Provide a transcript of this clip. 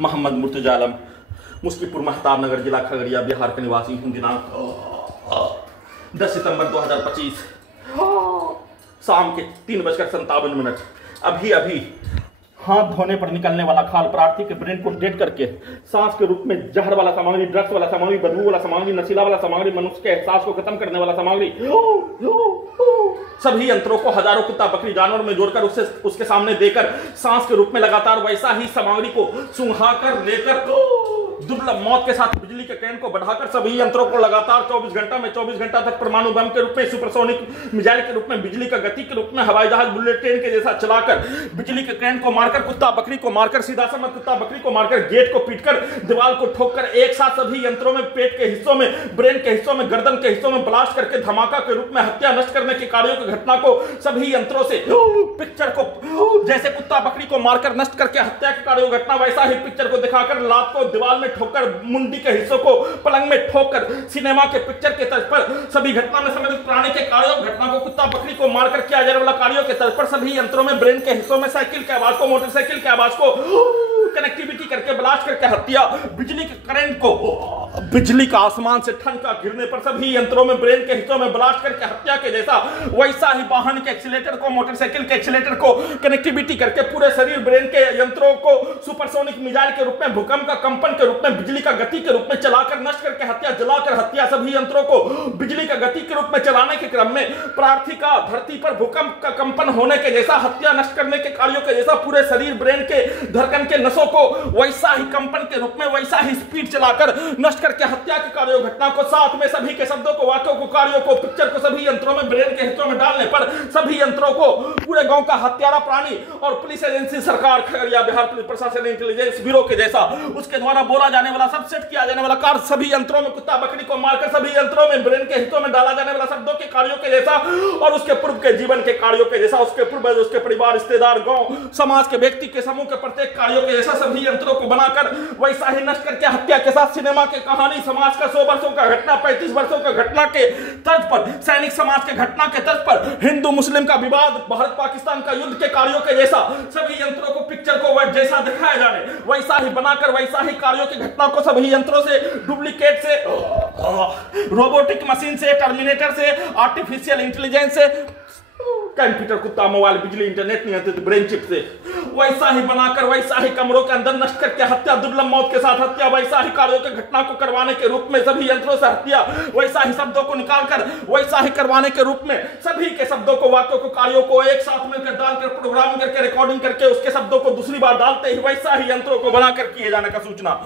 मोहम्मद मुर्तजा आलम, मुस्कीपुर महताब नगर, जिला खगड़िया, बिहार के निवासी हूँ। दिनांक 10 सितंबर 2025 शाम के 3:57। अभी अभी हाथ धोने पर निकलने वाला खाल प्रार्थी के ब्रेन को डेट करके सांस के रूप में जहर वाला सामग्री, ड्रग्स वाला सामग्री, बदबू वाला सामग्री, नशीला वाला सामग्री, मनुष्य के एहसास को खत्म करने वाला सामग्री, सभी यंत्रों को हजारों कुत्ता बकरी जानवर में जोड़कर उसके सामने देकर सांस के रूप में लगातार वैसा ही सामग्री को सुंघाकर लेकर दुर्लभ मौत के साथ बिजली के करंट को बढ़ाकर सभी यंत्रों को लगातार 24 घंटा तक परमाणु बम के रूप में, सुपरसोनिक मिसाइल के रूप में, बिजली का गति के रूप में, हवाई जहाज, बुलेट ट्रेन के जैसा चलाकर बिजली के करंट को मारकर, कुत्ता बकरी को मारकर, सीधा समय कुत्ता बकरी को मारकर, गेट को पीटकर, दीवार को ठोककर एक साथ सभी यंत्रों में, पेट के हिस्सों में, ब्रेन के हिस्सों में, गर्दन के हिस्सों में ब्लास्ट करके धमाका के रूप में हत्या नष्ट करने के कार्यों की घटना को सभी यंत्रों से पिक्चर को, जैसे कुत्ता बकरी को मारकर नष्ट करके हत्या के कार्यों घटना, वैसा ही पिक्चर को दिखाकर लात को दीवार में ठोककर, मुंडी के हिस्सों को पलंग में ठोककर, सिनेमा के पिक्चर के तर्ज पर सभी घटना में सम्मिलित प्राणी के कार्यों घटना को कुत्ता बकरी को मारकर किया जाने वाला कार्यों के तर्ज पर सभी यंत्रों में, ब्रेन के हिस्सों में, साइकिल के आवाज को, मोटरसाइकिल के आवाज को कनेक्टिविटी करके ब्लास्ट करके हत्या, बिजली के करंट को, बिजली का आसमान से ठनका गिरने पर सभी यंत्रों में, ब्रेन के हिस्सों में ब्लास्ट करके हत्या के जैसा वैसा ही वाहन के एक्सीलेटर को, मोटरसाइकिल के एक्सीलेटर को कनेक्टिविटी करके पूरे शरीर, ब्रेन के यंत्रों को सुपरसोनिक मिसाइल के रूप में, भूकंप का कंपन के रूप में, बिजली का गति के रूप में चलाकर नष्ट करके हत्या, जलाकर हत्या, सभी यंत्रों को बिजली का गति के रूप में चलाने के क्रम में प्रार्थी का धरती पर भूकंप का कंपन होने के जैसा, हत्या नष्ट करने के कार्यों के जैसा, पूरे शरीर, ब्रेन के धड़कन के नसों को वैसा ही कंपन के रूप में, वैसा ही स्पीड चलाकर नष्ट करके हत्या के कार्यों घटना को, साथ में सभी के शब्दों को, वाक्यों को, कार्यों को, पिक्चर को सभी यंत्रों में, ब्रेन के हिस्सों में डालने पर सभी यंत्रों को पूरे गांव का हत्यारा प्राणी और पुलिस एजेंसी, सरकार, खगड़िया बिहार पुलिस प्रशासन, इंटेलिजेंस ब्यूरो के जैसा उसके द्वारा बोला जाने वाला, सब सेट किया जाने वाला कार्य सभी यंत्रों में कुत्ता बकरी को मारकर सभी यंत्रों में, ब्रेन के हिस्सों में डाला जाने वाला शब्दों के कार्यों के जैसा और उसके पूर्व के जीवन के कार्यों के जैसा, उसके पूर्व उसके परिवार, रिश्तेदार, गांव समाज के व्यक्ति के समूह के प्रत्येक कार्यों के जैसा सभी यंत्रों को बनाकर वैसा ही नष्ट करके हत्या के साथ सिनेमा के कहानी, समाज का 100 वर्षों का घटना, 35 वर्षों का घटना के तर्ज पर, सैनिक समाज के घटना के तर्ज पर, हिंदू मुस्लिम का विवाद, भारत पाकिस्तान का युद्ध के कार्यों के जैसा सभी यंत्रों को, पिक्चर को जैसा दिखाया जाने वैसा ही बनाकर वैसा ही कार्यों की घटना को सभी यंत्रों से, डुप्लीकेट से, रोबोटिक मशीन से, टर्मिनेटर से, आर्टिफिशियल इंटेलिजेंस से, कंप्यूटर, कुत्ता, मोबाइल, बिजली, इंटरनेट नियंत्रित ब्रेन चिप से वैसा ही बनाकर वैसा ही कमरों के अंदर नष्ट करके हत्या, दुर्लभ मौत के साथ हत्या, वैसा ही कार्यों की घटना को करवाने के रूप में सभी यंत्रों से हत्या, वैसा ही शब्दों को निकालकर वैसा ही करवाने के रूप में सभी के शब्दों को, वाक्यों को, कार्यों को एक साथ मिलकर डालकर, प्रोग्रामिंग करके, रिकॉर्डिंग करके उसके शब्दों को दूसरी बार डालते ही वैसा ही यंत्रों को बनाकर किए जाने का सूचना।